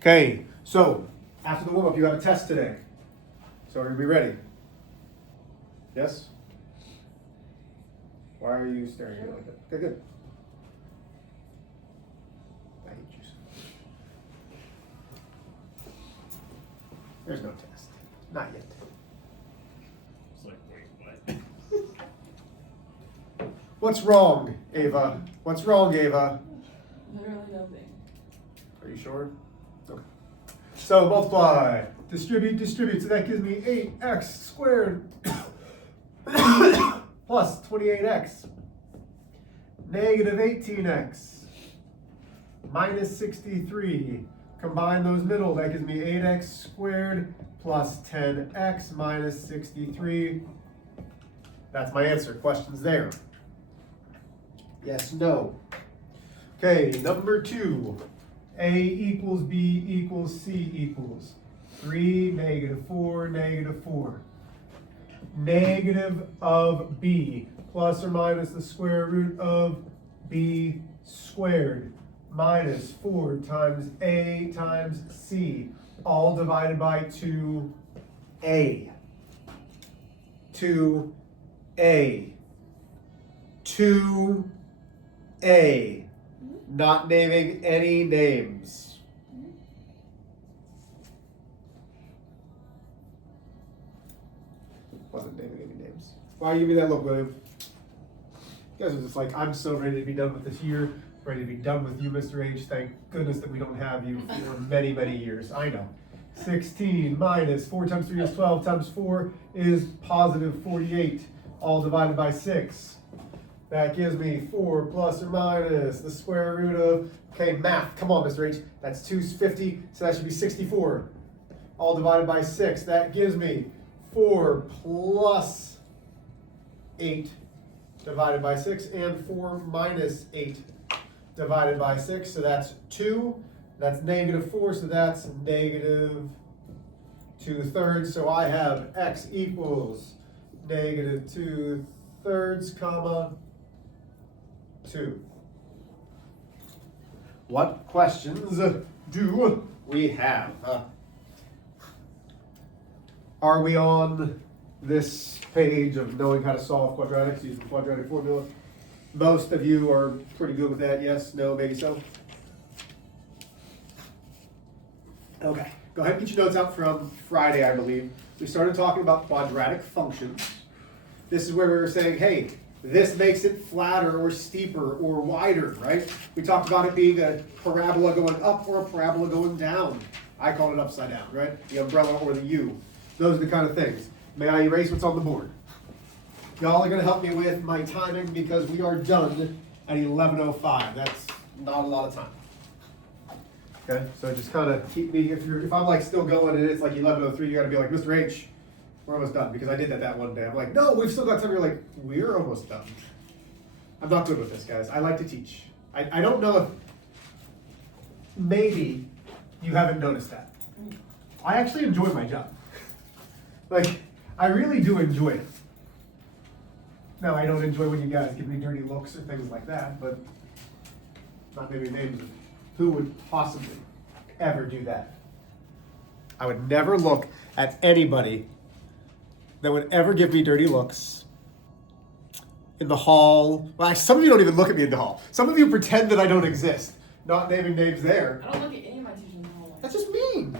Okay, so after the warm-up, you have a test today. So are you ready? Yes? Why are you staring at me like that? Okay, good. I hate you so much. There's no test. Not yet. It's like, wait, what? What's wrong, Ava? What's wrong, Ava? Literally nothing. Are you sure? Okay. So multiply, distribute. So that gives me 8x squared plus 28x negative 18x minus 63. Combine those middle, that gives me 8x squared plus 10x minus 63. That's my answer. Questions there? Yes, no. Okay, number 2. A equals B equals C equals 3, -4, -4. Negative of B plus or minus the square root of B squared minus 4 times A times C, all divided by 2A. 2A. 2A. Not naming any names. Wasn't naming any names. Why you give me that look, William? You guys are just like, I'm so ready to be done with this year, ready to be done with you, Mr. H. Thank goodness that we don't have you for many, many years. I know. 16 minus 4 times 3 is 12 times 4 is positive 48, all divided by 6. That gives me 4 plus or minus the square root of, okay, math, come on, Mr. H. That's 250, so that should be 64. All divided by 6. That gives me 4 plus 8 divided by 6, and 4 minus 8 divided by 6. So that's 2. That's -4, so that's negative 2/3. So I have x equals negative 2/3, comma 2. What questions do we have? Are we on this page of knowing how to solve quadratics using quadratic formula? Most of you are pretty good with that. Yes, no, maybe so. Okay, go ahead and get your notes out from Friday, I believe. We started talking about quadratic functions. This is where we were saying, hey, this makes it flatter or steeper or wider, right? We talked about it being a parabola going up or a parabola going down. I call it upside down, right? The umbrella or the U. Those are the kind of things. May I erase what's on the board? Y'all are going to help me with my timing because we are done at 11:05. That's not a lot of time. Okay, so just kind of keep me, if I'm like still going and it's like 11:03, you got to be like, Mr. H, we're almost done, because I did that one day. I'm like, no, we've still got time. You're like, we're almost done. I'm not good with this, guys. I like to teach. I don't know if, maybe you haven't noticed that. I actually enjoy my job. Like, I really do enjoy it. Now, I don't enjoy when you guys give me dirty looks or things like that, but not naming names of who would possibly ever do that. I would never look at anybody that would ever give me dirty looks in the hall. Well, some of you don't even look at me in the hall. Some of you pretend that I don't exist. Not naming names there. I don't look at any of my teachers in the hallway. That's just mean.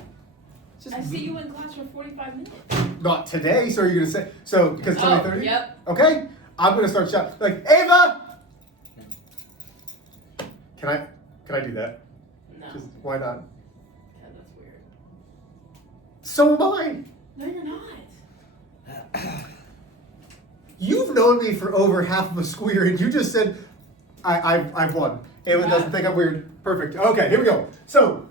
It's just I see mean. you in class for 45 minutes. Not today, so are you going to say, so because it's only 30? Yep. Okay, I'm going to start shouting, like, Ava! Can I do that? No. Just, why not? Yeah, that's weird. So am I. No, you're not. You've known me for over half of a school year, and you just said, I've won. Ava doesn't think I'm weird. Perfect. Okay, here we go. So,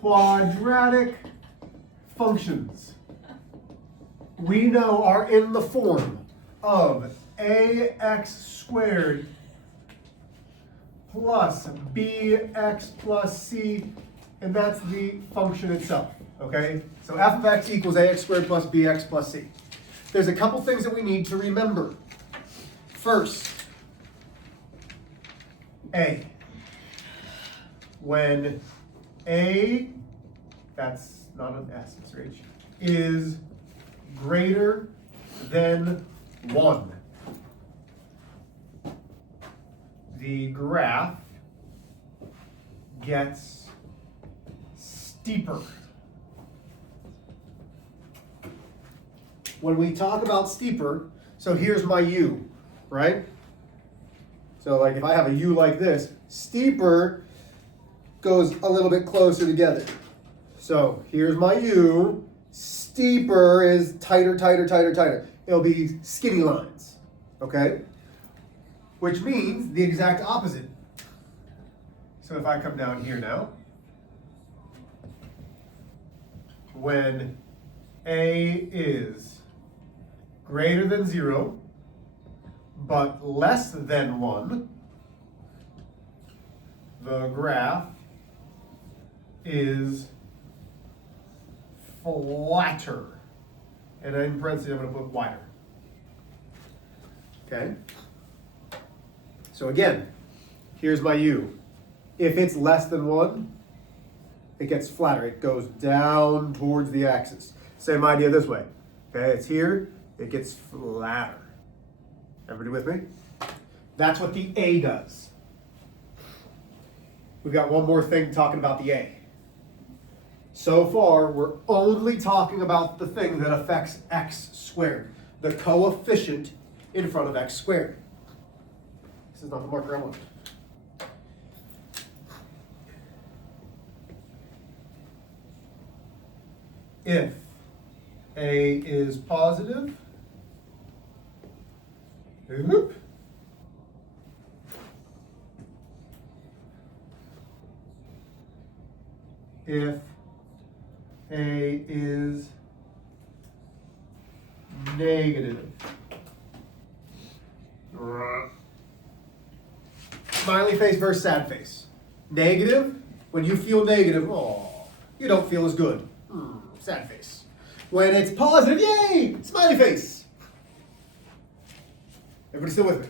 quadratic functions we know are in the form of ax squared plus bx plus c, and that's the function itself, okay? So f of x equals ax squared plus bx plus c. There's a couple things that we need to remember. First, A. When A, that's not an S, Mr. H, is greater than 1. The graph gets steeper. When we talk about steeper, so here's my U, right? So like if I have a U like this, steeper goes a little bit closer together. So here's my U, steeper is tighter, tighter, tighter, tighter. It'll be skinny lines, okay? Which means the exact opposite. So if I come down here now, when A is greater than 0, but less than 1, the graph is flatter. And in parentheses, I'm going to put wider. Okay? So again, here's my U. If it's less than 1, it gets flatter. It goes down towards the axis. Same idea this way. Okay, it's here, it gets flatter. Everybody with me? That's what the A does. We've got one more thing talking about the A. So far, we're only talking about the thing that affects x squared, the coefficient in front of x squared. This is not the marker I want. If A is positive, whoop, if A is negative, smiley face versus sad face. Negative, when you feel negative, oh, you don't feel as good. Sad face. When it's positive, yay, smiley face. Everybody still with me?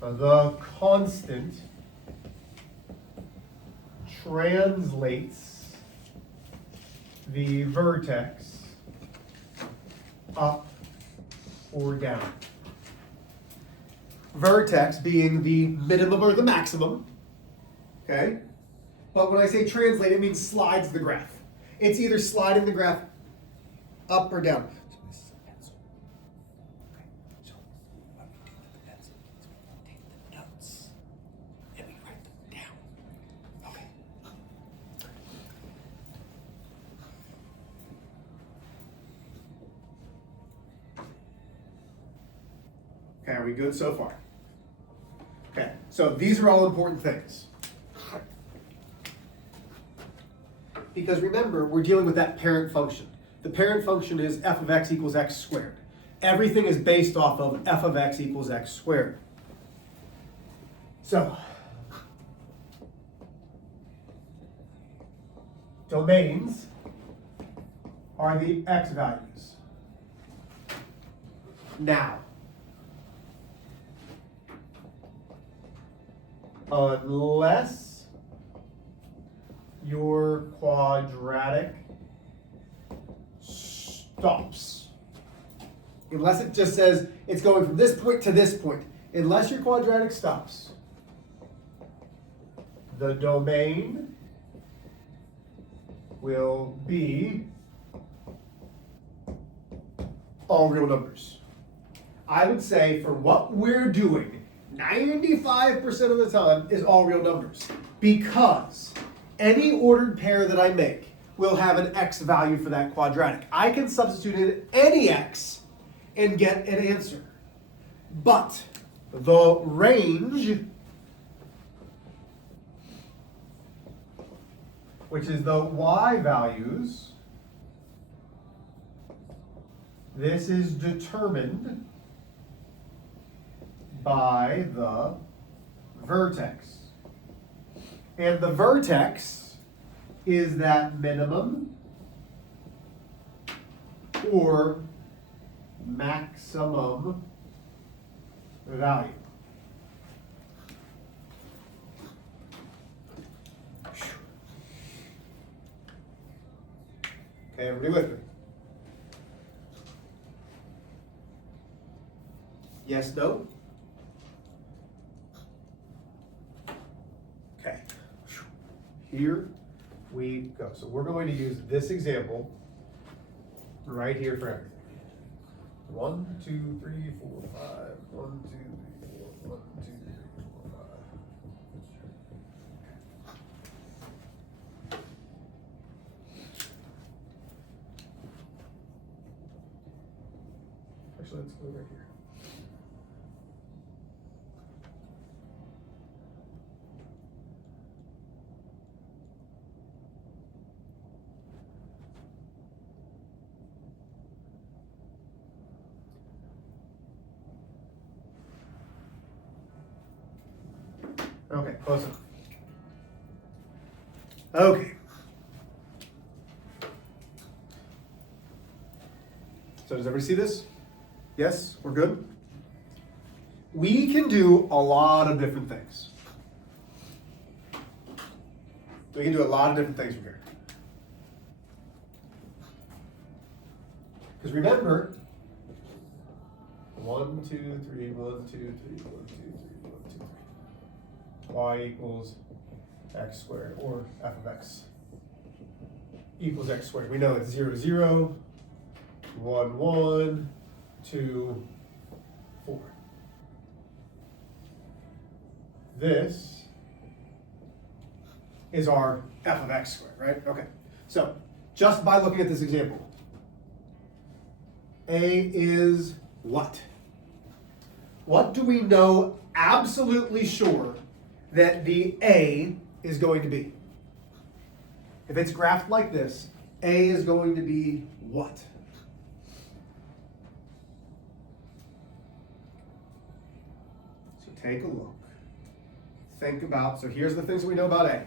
The constant translates the vertex up or down. Vertex being the minimum or the maximum, okay? But when I say translate, it means slides the graph. It's either sliding the graph up or down. So this is a pencil. Okay, so what we do with the pencil is we take the notes and we write them down. Okay. Okay, are we good so far? Okay, so these are all important things. Because remember, we're dealing with that parent function. The parent function is f of x equals x squared. Everything is based off of f of x equals x squared. So, domains are the x values. Now, unless your quadratic stops, unless it just says it's going from this point to this point, unless your quadratic stops, the domain will be all real numbers. I would say for what we're doing, 95% of the time is all real numbers, because any ordered pair that I make will have an x value for that quadratic. I can substitute in any x and get an answer. But the range, which is the y values, this is determined by the vertex. And the vertex is that minimum or maximum value. Okay, everybody with me? Yes, no? Okay. Here we go. So we're going to use this example right here for everything. 1, 2, 3, 4, 5. 1, 2, 3, 4. 1, 2, 3, 4, 5. Actually, let's go right here. Okay, close enough. Okay. So does everybody see this? Yes, we're good? We can do a lot of different things. We can do a lot of different things from here. Because remember, 1, 2, 3, 1, 2, 3, 1, 2, 3, 1, 2, 3. Y equals x squared, or f of x equals x squared. We know it's 0, 0, 1, 1, 2, 4. This is our f of x squared, right? Okay. So, just by looking at this example, A is what? What do we know absolutely sure that the A is going to be? If it's graphed like this, A is going to be what? So take a look. Think about, so here's the things we know about A.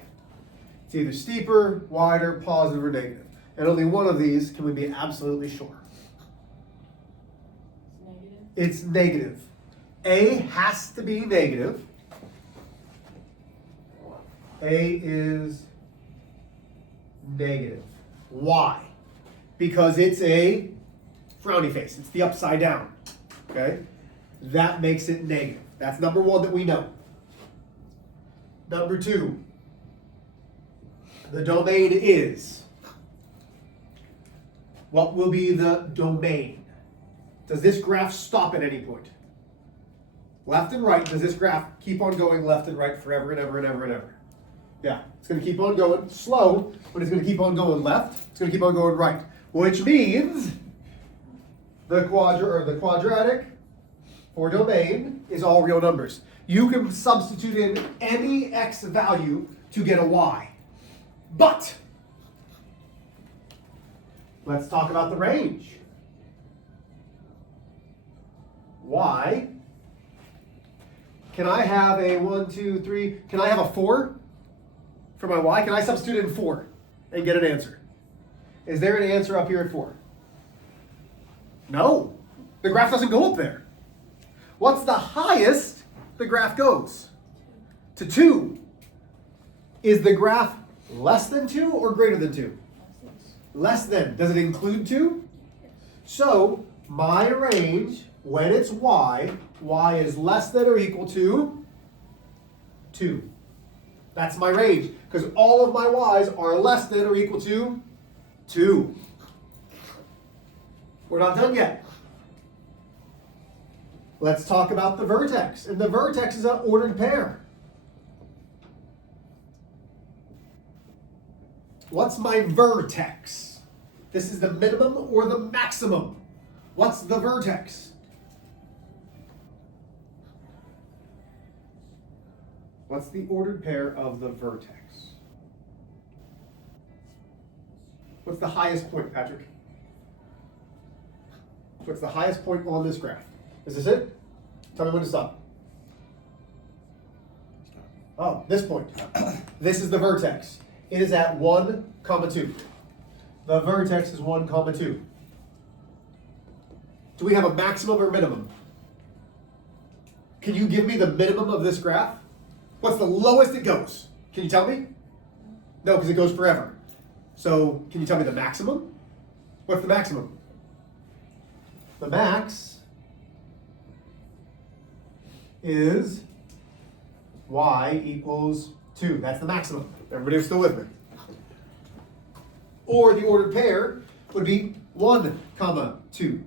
It's either steeper, wider, positive, or negative. And only one of these can we be absolutely sure. It's negative. It's negative. A has to be negative. A is negative. Why? Because it's a frowny face. It's the upside down. Okay? That makes it negative. That's number one that we know. Number two, the domain is. What will be the domain? Does this graph stop at any point? Left and right, does this graph keep on going left and right forever and ever and ever and ever? Yeah, it's going to keep on going slow, but it's going to keep on going left. It's going to keep on going right, which means the quadratic for domain is all real numbers. You can substitute in any x value to get a y. But let's talk about the range. Y. Can I have a 1, 2, 3? Can I have a 4 for my y? Can I substitute in 4 and get an answer? Is there an answer up here at 4? No. The graph doesn't go up there. What's the highest the graph goes? To 2. Is the graph less than 2 or greater than 2? Less than. Does it include 2? So my range, when it's y is less than or equal to 2. That's my range, because all of my y's are less than or equal to 2. We're not done yet. Let's talk about the vertex. And the vertex is an ordered pair. What's my vertex? This is the minimum or the maximum. What's the vertex? What's the ordered pair of the vertex? What's the highest point, Patrick? What's the highest point on this graph? Is this it? Tell me when to stop. Oh, this point. This is the vertex. It is at 1, 2. The vertex is 1, 2. Do we have a maximum or minimum? Can you give me the minimum of this graph? What's the lowest it goes? Can you tell me? No, because it goes forever. So can you tell me the maximum? What's the maximum? The max is y equals 2. That's the maximum. Everybody still with me? Or the ordered pair would be 1, 2.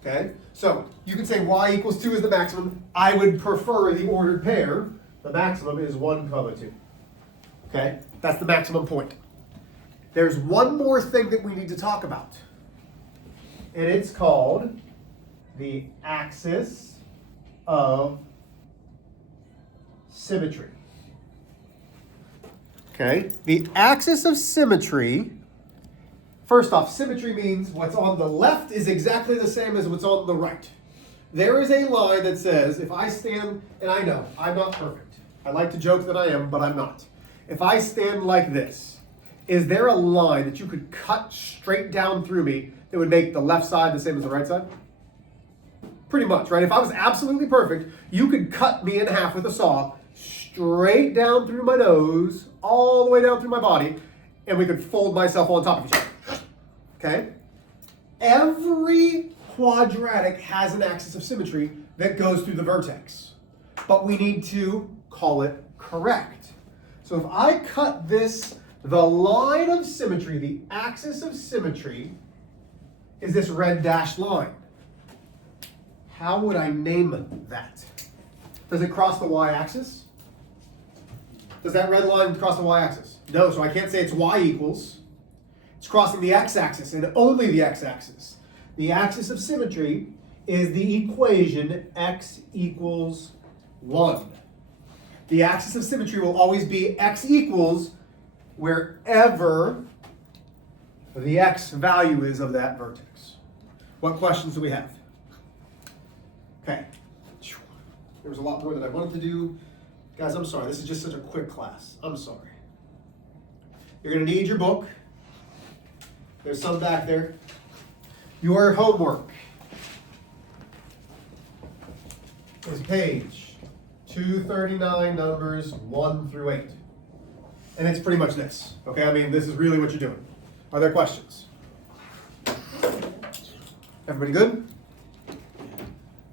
Okay, so you can say y equals 2 is the maximum. I would prefer the ordered pair. The maximum is 1, 2. Okay, that's the maximum point. There's one more thing that we need to talk about, and it's called the axis of symmetry. Okay, the axis of symmetry, first off, symmetry means what's on the left is exactly the same as what's on the right. There is a line that says, if I stand, and I know, I'm not perfect. I like to joke that I am, but I'm not. If I stand like this, is there a line that you could cut straight down through me that would make the left side the same as the right side? Pretty much, right? If I was absolutely perfect, you could cut me in half with a saw, straight down through my nose, all the way down through my body, and we could fold myself on top of each other. Okay? Every quadratic has an axis of symmetry that goes through the vertex, but we need to call it correct. So if I cut this, the line of symmetry, the axis of symmetry, is this red dashed line. How would I name that? Does it cross the y-axis? Does that red line cross the y-axis? No, so I can't say it's y equals. It's crossing the x-axis and only the x-axis. The axis of symmetry is the equation x equals 1. The axis of symmetry will always be x equals wherever the x value is of that vertex. What questions do we have? Okay. There was a lot more that I wanted to do. Guys, I'm sorry. This is just such a quick class. I'm sorry. You're going to need your book. There's some back there. Your homework is page 239, numbers 1 through 8. And it's pretty much this. Okay, I mean, this is really what you're doing. Are there questions? Everybody good?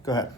Go ahead.